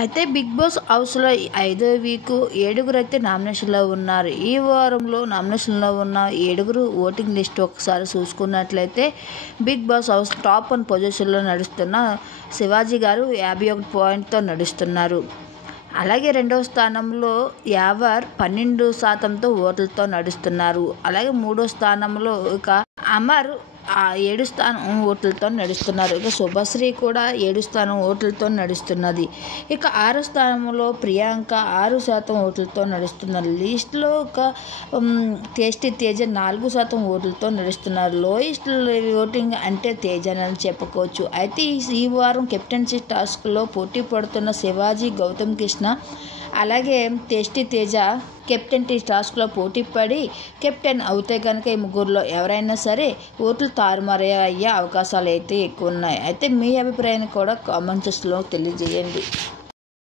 అయితే big boss హౌస్లో 5వ వీక్ 7గురు అయితే నామినేషన్లో ఉన్నారు. ఈ వారంలో నామినేషన్లో ఉన్న 7గురు ఓటింగ్ లిస్ట్ ఒకసారి చూసుకున్నట్లయితే బిగ్ బాస్ హౌస్ టాప్ 1 పొజిషన్లో నడుస్తున్న శివాజీ గారు 51 పాయింట్తో నడుస్తున్నారు. అలాగే రెండవ స్థానంలో యావర్ 12% ఓట్లతో నడుస్తున్నారు. అలాగే మూడో స్థానంలో ఇక అమర్ 7 స్థానం ఓట్లతో నడుస్తున్నారు. ఇక శుభశ్రీ కూడా 7 స్థానం ఓట్లతో నడుస్తున్నది. ఇక 6 స్థానంలో ప్రియాంక 6% ఓట్లతో నడుస్తున్నారు. లిస్టులో ఒక టేస్టీ తేజ 4% ఓట్లతో నడుస్తున్నారు. లోయెస్ట్ ఓటింగ్ అంటే తేజ అని చెప్పుకోవచ్చు. అయితే ఈ వారం కెప్టెన్సీ టాస్క్లో పోటీ పడుతున్న శివాజీ, గౌతమ్ కృష్ణ అలాగే టేస్టీ తేజ కెప్టెన్సీ టాస్క్లో పోటీ పడి కెప్టెన్ అవుతే కనుక ఈ ముగ్గురులో ఎవరైనా సరే ఓట్లు తారుమారు అయ్యే అవకాశాలు అయితే ఎక్కువ ఉన్నాయి. అయితే మీ అభిప్రాయాన్ని కూడా కామెంట్స్లో తెలియజేయండి.